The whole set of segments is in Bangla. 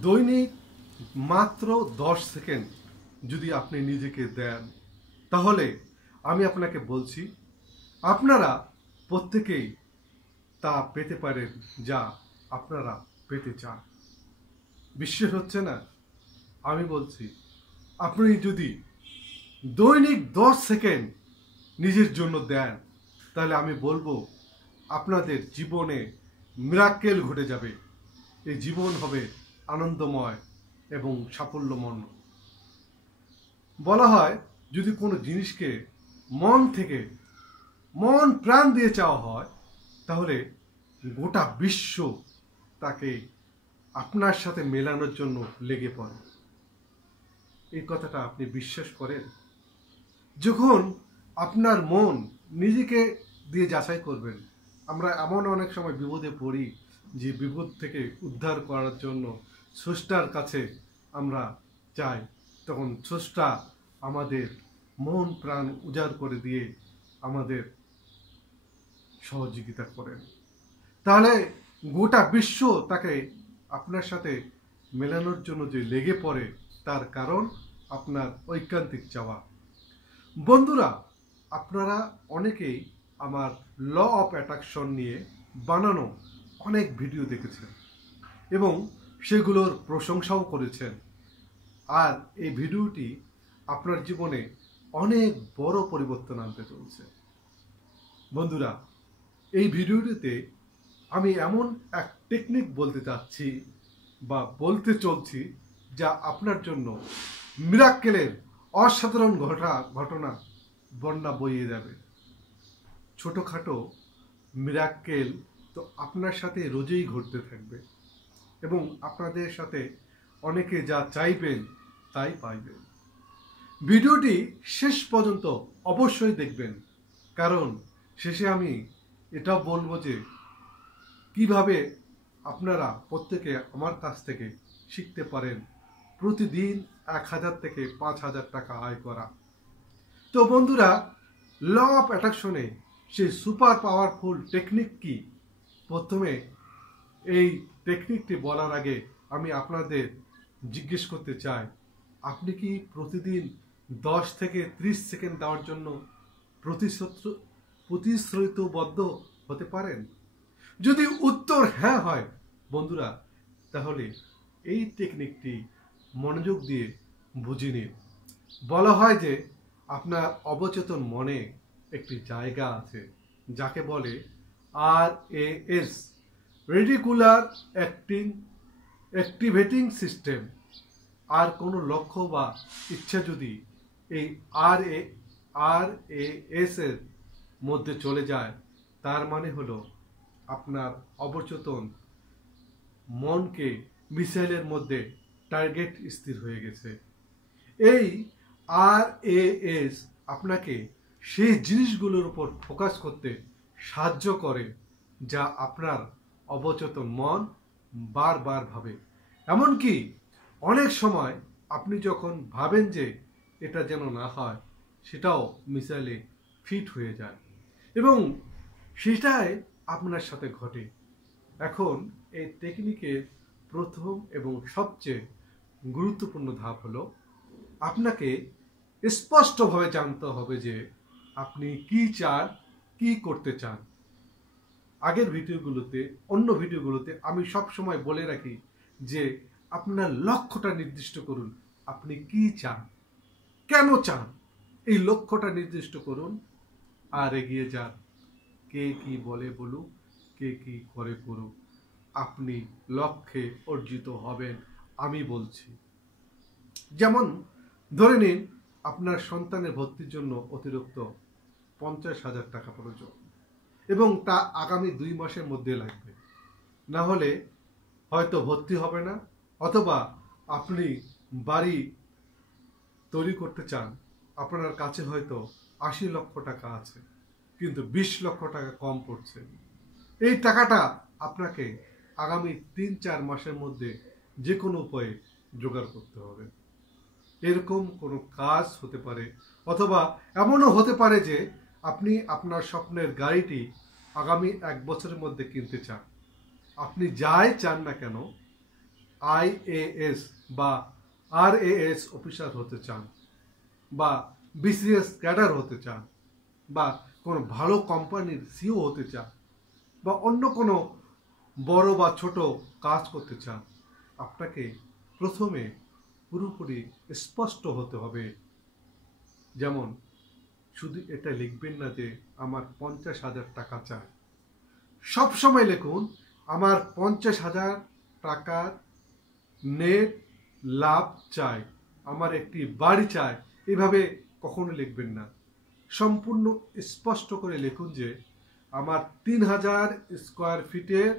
দৈনিক মাত্র 10 সেকেন্ড যদি আপনি নিজেকে দেন, তাহলে আমি আপনাকে বলছি আপনারা প্রত্যেকেই তা পেতে পারেন যা আপনারা পেতে চান। বিশ্বাস হচ্ছে না? আমি বলছি, আপনি যদি দৈনিক 10 সেকেন্ড নিজের জন্য দেন, তাহলে আমি বলবো আপনাদের জীবনে মিরাক্কেল ঘটে যাবে। এই জীবন হবে আনন্দময় এবং সাফল্যমণ্ড। বলা হয়, যদি কোনো জিনিসকে মন থেকে মন প্রাণ দিয়ে চাওয়া হয়, তাহলে গোটা বিশ্ব তাকে আপনার সাথে মেলানোর জন্য লেগে পড়ে। এই কথাটা আপনি বিশ্বাস করেন? যখন আপনার মন নিজেকে দিয়ে যাচাই করবেন, আমরা এমন অনেক সময় বিপদে পড়ি যে বিপদ থেকে উদ্ধার করার জন্য স্রষ্টার কাছে আমরা চাই, তখন স্রষ্টা আমাদের মন প্রাণ উজাড় করে দিয়ে আমাদের সহযোগিতা করেন। তাহলে গোটা বিশ্ব তাকে আপনার সাথে মেলানোর জন্য যে লেগে পড়ে, তার কারণ আপনার ঐকান্তিক চাওয়া। বন্ধুরা, আপনারা অনেকেই আমার ল অফ অ্যাট্রাকশন নিয়ে বানানো অনেক ভিডিও দেখেছেন এবং সেগুলোর প্রশংসাও করেছেন। আর এই ভিডিওটি আপনার জীবনে অনেক বড় পরিবর্তন আনতে চলছে। বন্ধুরা, এই ভিডিওটিতে আমি এমন এক টেকনিক বলতে চাচ্ছি বা বলতে চলছি, যা আপনার জন্য মিরাক্কেলের অসাধারণ ঘটনা বন্যা বইয়ে যাবে। ছোটোখাটো মিরাক্কেল তো আপনার সাথে রোজই ঘটতে থাকবে এবং আপনাদের সাথে অনেকে যা চাইবেন তাই পাইবেন। ভিডিওটি শেষ পর্যন্ত অবশ্যই দেখবেন, কারণ শেষে আমি এটাও বলবো যে কিভাবে আপনারা প্রত্যেকে আমার কাছ থেকে শিখতে পারেন প্রতিদিন 1000 থেকে 5000 টাকা আয় করা। তো বন্ধুরা, ল অফ অ্যাট্রাকশনে সেই সুপার পাওয়ারফুল টেকনিক কি? প্রথমে এই টেকনিকটি বলার আগে আমি আপনাদের জিজ্ঞেস করতে চাই, আপনি কি প্রতিদিন 10 থেকে 30 সেকেন্ড দেওয়ার জন্য প্রতিশ্রুতিবদ্ধ হতে পারেন? যদি উত্তর হ্যাঁ হয় বন্ধুরা, তাহলে এই টেকনিকটি মনোযোগ দিয়ে বুঝে নিন। বলা হয় যে আপনার অবচেতন মনে একটি জায়গা আছে, যাকে বলে RAS, রেডিকুলার অ্যাক্টিভেটিং সিস্টেম। আর কোনো লক্ষ্য বা ইচ্ছা যদি এই RAS এর মধ্যে চলে যায়, তার মানে হলো আপনার অবচেতন মনকে মিসাইলের মধ্যে টার্গেট স্থির হয়ে গেছে। এই RAS আপনাকে সেই জিনিসগুলোর উপর ফোকাস করতে সাহায্য করে যা আপনার অবচেতন মন বারবার ভাবে। এমনকি অনেক সময় আপনি যখন ভাবেন যে এটা যেন না হয়, সেটাও মিসাইলে ফিট হয়ে যায় এবং সেটাই আপনার সাথে ঘটে। এখন এই টেকনিকের প্রথম এবং সবচেয়ে গুরুত্বপূর্ণ ধাপ হলো আপনাকে স্পষ্টভাবে জানতে হবে যে আপনি কি চান, কি করতে চান। আগের ভিডিওগুলোতে, অন্য ভিডিওগুলোতে আমি সব সময় বলে রাখি যে আপনার লক্ষ্যটা নির্দিষ্ট করুন। আপনি কি চান, কেন চান, এই লক্ষ্যটা নির্দিষ্ট করুন আর এগিয়ে যান। কে কি বলে বলুক, কে কি করে করুক, আপনি লক্ষ্যে অর্জিত হবেন, আমি বলছি। যেমন ধরে নিন, আপনার সন্তানের ভর্তির জন্য অতিরিক্ত 50,000 টাকা প্রয়োজন এবং তা আগামী 2 মাসের মধ্যে লাগবে। না হলে হয়তো ভর্তি হবে না, অথবা আপনি বাড়ি তৈরি করতে চান, আপনার কাছে হয়তো 80 লক্ষ টাকা আছে, কিন্তু 20 লক্ষ টাকা কম পড়ছে। এই টাকাটা আপনাকে আগামী 3-4 মাসের মধ্যে যে কোনো উপায়ে জোগাড় করতে হবে। এরকম কোনো কাজ হতে পারে, অথবা এমনও হতে পারে যে আপনি আপনার স্বপ্নের গাড়িটি আগামী 1 বছরের মধ্যে কিনতে চান। আপনি যাই চান না কেন, IAS বা RAS অফিসার হতে চান, বা BCS ক্যাডার হতে চান, বা কোনো ভালো কোম্পানির সিও হতে চান, বা অন্য কোনো বড় বা ছোট কাজ করতে চান, আপনাকে প্রথমে পুরোপুরি স্পষ্ট হতে হবে। যেমন শুধু এটা লিখবেন না যে আমার 50,000 টাকা চাই, সবসময় লিখুন আমার 50,000 টাকার নেট লাভ চাই, আমার একটি বাড়ি চাই। এভাবে কখনো লিখবেন না। সম্পূর্ণ স্পষ্ট করে লিখুন যে আমার 3,000 স্কোয়ার ফিটের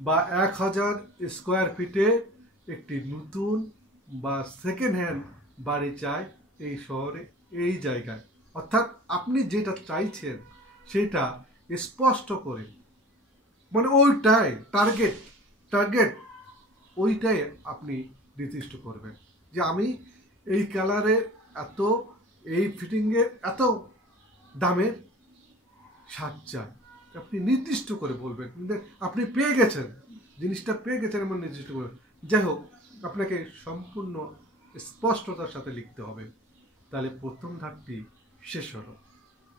বা 1,000 স্কোয়ার ফিটের একটি নতুন বা সেকেন্ড হ্যান্ড বাড়ি চাই এই শহরে, এই জায়গায়। অর্থাৎ আপনি যেটা চাইছেন সেটা স্পষ্ট করে, মানে ওইটাই টার্গেট ওইটাই আপনি নির্দিষ্ট করবেন যে আমি এই কালারে এত, এই ফিটিংয়ের এত দামের শার্ট চাই। আপনি নির্দিষ্ট করে বলবেন, আপনি পেয়ে গেছেন, জিনিসটা পেয়ে গেছেন এমন নির্দিষ্ট করবেন। যাই হোক, আপনাকে সম্পূর্ণ স্পষ্টতার সাথে লিখতে হবে। তাহলে প্রথম ধাপটি শেষ হলো।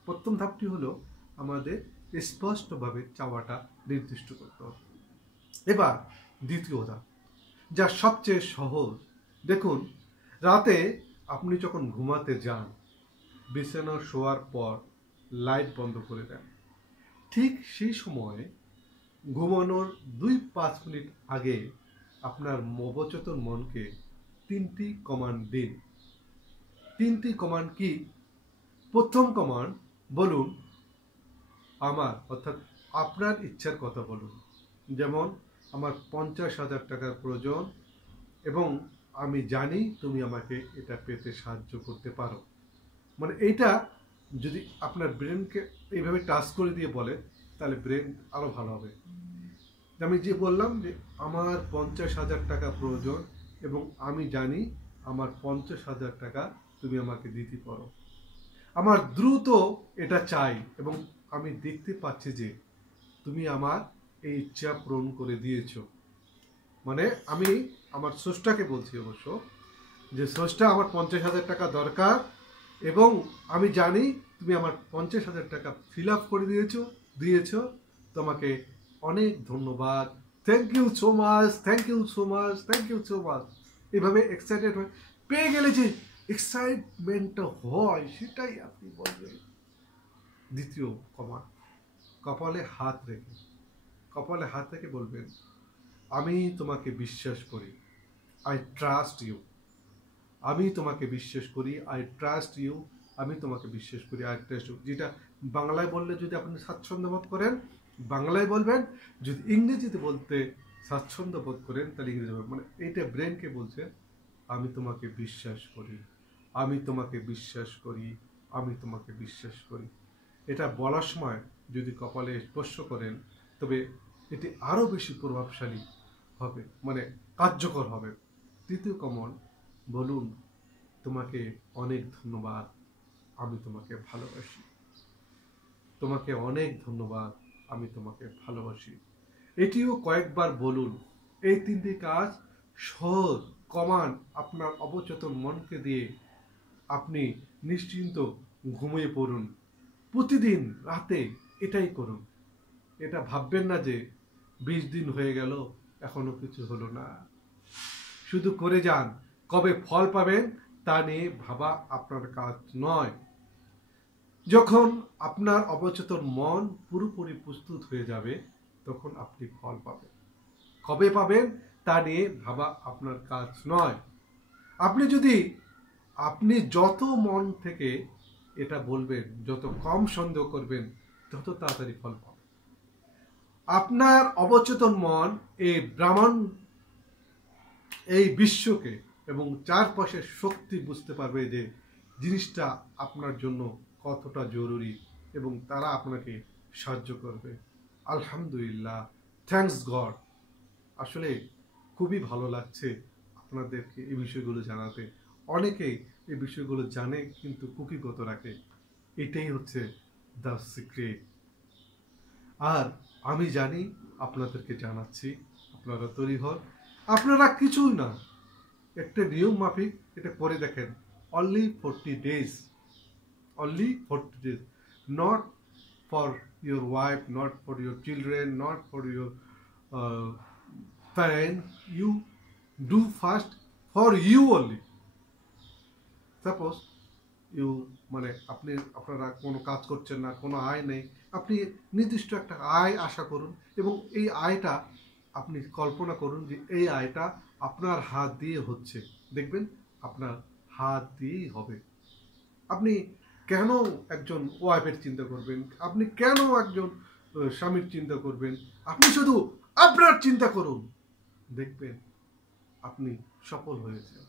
প্রথম ধাপটি হলো আমাদের স্পষ্টভাবে চাওয়াটা নির্দিষ্ট করতে হবে। এবার দ্বিতীয় ধাপ, যা সবচেয়ে সহজ। দেখুন, রাতে আপনি যখন ঘুমাতে যান, বিছানা শোয়ার পর লাইট বন্ধ করে দেন। ঠিক সেই সময় ঘুমানোর 2-5 মিনিট আগে আপনার অবচেতন মনকে 3টি কমান্ড দিন। 3টি কমান্ড কি? প্রথম কমান্ড, বলুন আমার, অর্থাৎ আপনার ইচ্ছার কথা বলুন। যেমন আমার 50,000 টাকার প্রয়োজন এবং আমি জানি তুমি আমাকে এটা পেতে সাহায্য করতে পারো। মানে এইটা যদি আপনার ব্রেনকে এইভাবে টাচ করে দিয়ে বলে, তাহলে ব্রেন আরও ভালো হবে। আমি যে বললাম যে আমার 50,000 টাকা প্রয়োজন এবং আমি জানি আমার 50,000 টাকা তুমি আমাকে দিতে পারো। আমার দ্রুত এটা চাই এবং আমি দেখতে পাচ্ছি যে তুমি আমার এই ইচ্ছা পূরণ করে দিয়েছো। মানে আমি আমার স্রষ্টাকে বলছি অবশ্য, যে স্রষ্টা আমার 50,000 টাকা দরকার এবং আমি জানি তুমি আমার 50,000 টাকা ফিল আপ করে দিয়েছো। তোমাকে অনেক ধন্যবাদ, thank you so much, thank you so much, thank you so much. এভাবে এক্সাইটেড হয়ে পেয়ে গেলে যে এক্সাইটমেন্টটা হয় সেটাই আপনি বলবেন। দ্বিতীয় কমান্ড, কপালে হাত রেখে বলবেন আমি তোমাকে বিশ্বাস করি, আই ট্রাস্ট ইউ। আমি তোমাকে বিশ্বাস করি, আই ট্রাস্ট ইউ। আমি তোমাকে বিশ্বাস করি, আই ট্রাস্ট ইউ। যেটা বাংলায় বললে যদি আপনি স্বাচ্ছন্দ্য বোধ করেন বাংলায় বলবেন, যদি ইংরেজিতে বলতে স্বাচ্ছন্দ্য বোধ করেন তাহলে ইংরেজি বলবেন। মানে এইটা ব্রেনকে বলছে আমি তোমাকে বিশ্বাস করি, আমি তোমাকে বিশ্বাস করি, আমি তোমাকে বিশ্বাস করি। এটা বলার সময় যদি কপালে স্পর্শ করেন তবে এটি আরও বেশি প্রভাবশালী হবে, মানে কার্যকর হবে। তৃতীয় কমান্ড, বলুন তোমাকে অনেক ধন্যবাদ, আমি তোমাকে ভালোবাসি। তোমাকে অনেক ধন্যবাদ, আমি তোমাকে ভালোবাসি। এটিও কয়েকবার বলুন। এই 3টি কাজ সহজ কমান্ড আপনার অবচেতন মনকে দিয়ে আপনি নিশ্চিন্ত ঘুমিয়ে পড়ুন। প্রতিদিন রাতে এটাই করুন। এটা ভাববেন না যে 20 দিন হয়ে গেল এখনো কিছু হলো না। শুধু করে যান, কবে ফল পাবেন তা নিয়ে ভাবা আপনার কাজ নয়। যখন আপনার অবচেতন মন পুরোপুরি প্রস্তুত হয়ে যাবে তখন আপনি ফল পাবেন। কবে পাবেন তা নিয়ে ভাবা আপনার কাজ নয়। আপনি যত মন থেকে এটা বলবেন, যত কম সন্দেহ করবেন, তত তাড়াতাড়ি ফল পাবেন। আপনার অবচেতন মন এই বিশ্বকে এবং চারপাশের শক্তি বুঝতে পারবে যে জিনিসটা আপনার জন্য কতটা জরুরি এবং তারা আপনাকে সাহায্য করবে। আলহামদুলিল্লাহ, থ্যাঙ্কস গড। আসলে খুবই ভালো লাগছে আপনাদেরকে এই বিষয়গুলো জানাতে। অনেকেই এই বিষয়গুলো জানে কিন্তু কুকিগত রাখে। এটাই হচ্ছে দ্য সিক্রেট। আর আমি জানি, আপনাদেরকে জানাচ্ছি, আপনারা তৈরি হন। আপনারা কিছুই না, একটা নিয়ম মাফিক এটা করে দেখেন। Only 40 days, only 40 days, not for your wife, not for your children, not for your uh, parents. You do fast for you only. Suppose you, মানে আপনারা কোনো কাজ করছেন না, কোনো আয় নেই, আপনি নির্দিষ্ট একটা আয় আশা করুন এবং এই আয়টা আপনি কল্পনা করুন যে এই আয়টা আপনার হাত দিয়ে হচ্ছে। দেখবেন আপনার হাত দিয়েই হবে। আপনি কেন একজন ওয়াইফের চিন্তা করবেন? আপনি কেন একজন স্বামীর চিন্তা করবেন? আপনি শুধু আপনার চিন্তা করুন, দেখবেন আপনি সফল হয়েছেন।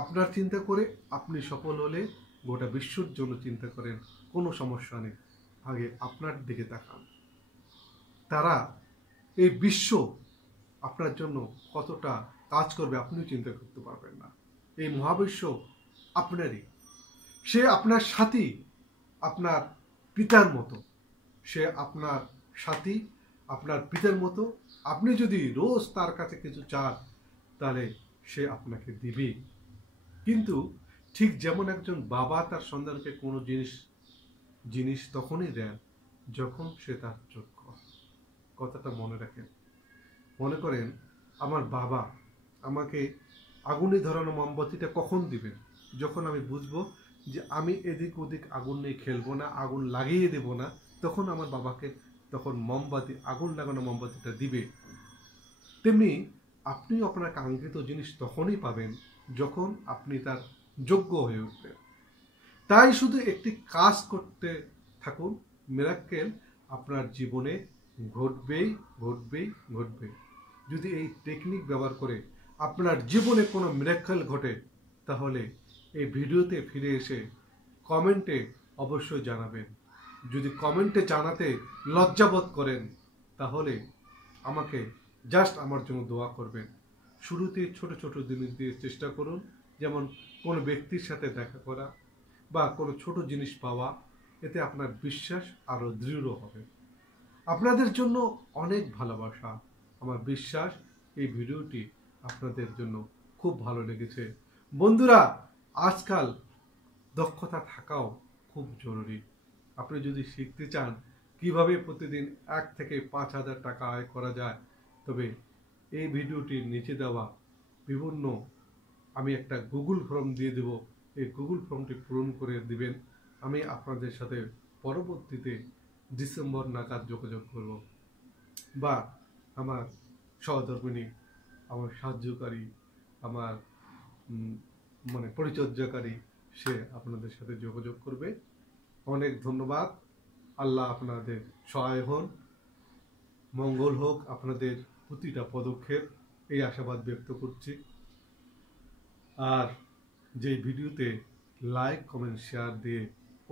আপনার চিন্তা করে আপনি সফল হলে গোটা বিশ্বর জন্য চিন্তা করেন, কোনো সমস্যা নেই, আগে আপনার দিকে তাকান। তারা এই বিশ্ব আপনার জন্য কতটা কাজ করবে আপনিও চিন্তা করতে পারবেন না। এই মহাবিশ্ব আপনারই, সে আপনার সাথী, আপনার পিতার মতো। সে আপনার সাথী, আপনার পিতার মতো। আপনি যদি রোজ তার কাছে কিছু চান তাহলে সে আপনাকে দিবে। কিন্তু ঠিক যেমন একজন বাবা তার সন্তানকে কোনো জিনিস তখনই দেন যখন সে তার যোগ্য। কথাটা মনে রাখেন। মনে করেন আমার বাবা আমাকে আগুনে ধরানো মোমবাতিটা কখন দিবেন? যখন আমি বুঝবো যে আমি এদিক ওদিক আগুন নিয়ে খেলবো না, আগুন লাগিয়ে দেব না, তখন আমার বাবাকে তখন আগুন লাগানো মোমবাতিটা দিবে। তেমনি আপনিও আপনার কাঙ্ক্ষিত জিনিস তখনই পাবেন যখন আপনি তার যোগ্য হয়ে উঠবেন। তাই শুধু একটি কাজ করতে থাকুন, মিরাক্কেল আপনার জীবনে ঘটবেই ঘটবেই ঘটবে। যদি এই টেকনিক ব্যবহার করে আপনার জীবনে কোনো মিরাক্কেল ঘটে তাহলে এই ভিডিওতে ফিরে এসে কমেন্টে অবশ্যই জানাবেন। যদি কমেন্টে জানাতে লজ্জাবোধ করেন তাহলে আমাকে জাস্ট আমার জন্য দোয়া করবেন। শুরুতে ছোট ছোট জিনিস দিয়ে চেষ্টা করুন, যেমন কোনো ব্যক্তির সাথে দেখা করা বা কোনো ছোট জিনিস পাওয়া। এতে আপনার বিশ্বাস আরও দৃঢ় হবে। আপনাদের জন্য অনেক ভালোবাসা। আমার বিশ্বাস এই ভিডিওটি আপনাদের জন্য খুব ভালো লেগেছে। বন্ধুরা, আজকাল দক্ষতা থাকাও খুব জরুরি। আপনি যদি শিখতে চান কিভাবে প্রতিদিন 1 থেকে 5,000 টাকা আয় করা যায়, তবে এই ভিডিওটির নিচে দেওয়া বিভিন্ন আমি একটা গুগল ফর্ম দিয়ে দেব, এই গুগল ফর্মটি পূরণ করে দিবেন। আমি আপনাদের সাথে পরবর্তীতে ডিসেম্বর নাগাদ যোগাযোগ করব, বা আমার সহধর্মিণী, আমার সাহায্যকারী, আমার পরিচর্যাকারী, সে আপনাদের সাথে যোগাযোগ করবে। অনেক ধন্যবাদ। আল্লাহ আপনাদের সহায় হন, মঙ্গল হোক আপনাদের প্রতিটা পদক্ষেপ, এই আশাবাদ ব্যক্ত করছি। আর যে ভিডিওতে লাইক কমেন্ট শেয়ার দিয়ে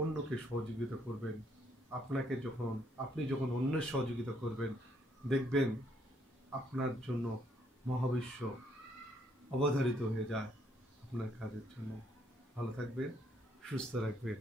অন্যকে সহযোগিতা করবেন, আপনি যখন অন্যের সহযোগিতা করবেন, দেখবেন আপনার জন্য মহাবিশ্ব অবধারিত হয়ে যায় আপনার কাজের জন্য। ভালো থাকবেন, সুস্থ রাখবেন।